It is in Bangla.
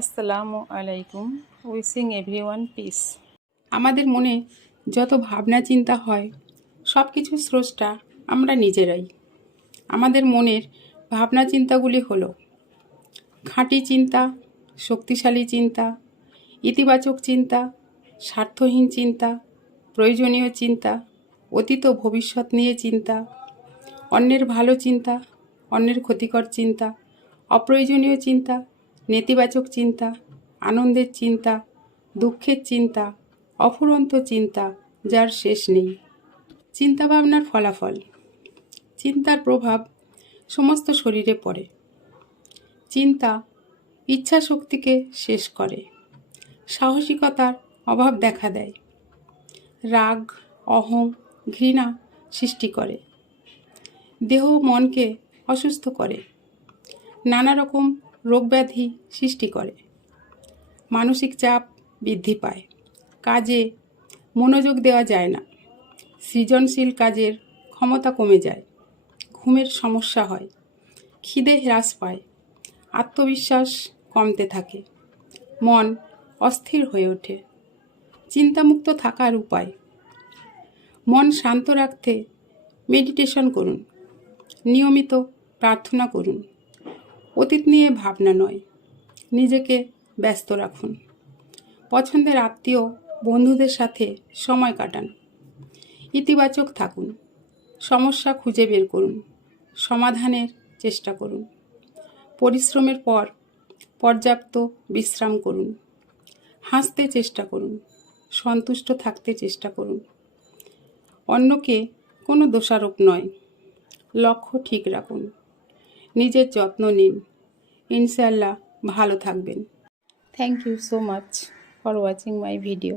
আসসালামু আলাইকুম। উইসিং এভরিওয়ান পিস আমাদের মনে যত ভাবনা, চিন্তা হয় সব কিছু স্রষ্টা আমরা নিজেরাই। আমাদের মনের ভাবনা, চিন্তাগুলি হলো খাঁটি চিন্তা, শক্তিশালী চিন্তা, ইতিবাচক চিন্তা, স্বার্থহীন চিন্তা, প্রয়োজনীয় চিন্তা, অতীত ভবিষ্যৎ নিয়ে চিন্তা, অন্যের ভালো চিন্তা, অন্যের ক্ষতিকর চিন্তা, অপ্রয়োজনীয় চিন্তা নেতিবাচক চিন্তা, আনন্দের চিন্তা, দুঃখের চিন্তা, অফুরন্ত চিন্তা, যার শেষ নেই। চিন্তাভাবনার ফলাফল। চিন্তার প্রভাব সমস্ত শরীরে পড়ে। চিন্তা ইচ্ছা শক্তিকে শেষ করে। সাহসিকতার অভাব দেখা দেয়। রাগ, অহং, ঘৃণা সৃষ্টি করে। দেহ মনকে অসুস্থ করে। নানা রকম রোগব্যাধি সৃষ্টি করে। মানসিক চাপ বৃদ্ধি পায়। কাজে মনোযোগ দেওয়া যায় না। সৃজনশীল কাজের ক্ষমতা কমে যায়। ঘুমের সমস্যা হয়। খিদে হ্রাস পায়। আত্মবিশ্বাস কমতে থাকে। মন অস্থির হয়ে ওঠে। চিন্তামুক্ত থাকার উপায়। মন শান্ত রাখতে মেডিটেশন করুন। নিয়মিত প্রার্থনা করুন। অতীত নিয়ে ভাবনা নয়। নিজেকে ব্যস্ত রাখুন। পছন্দের আত্মীয়, বন্ধুদের সাথে সময় কাটান। ইতিবাচক থাকুন। সমস্যা খুঁজে বের করুন। সমাধানের চেষ্টা করুন। পরিশ্রমের পর পর্যাপ্ত বিশ্রাম করুন। হাসতে চেষ্টা করুন। সন্তুষ্ট থাকতে চেষ্টা করুন। অন্যকে কোনো দোষারোপ নয়। লক্ষ্য ঠিক রাখুন। নিজের যত্ন নিন। ইনশাল্লাহ ভালো থাকবেন। Thank you so much for watching my video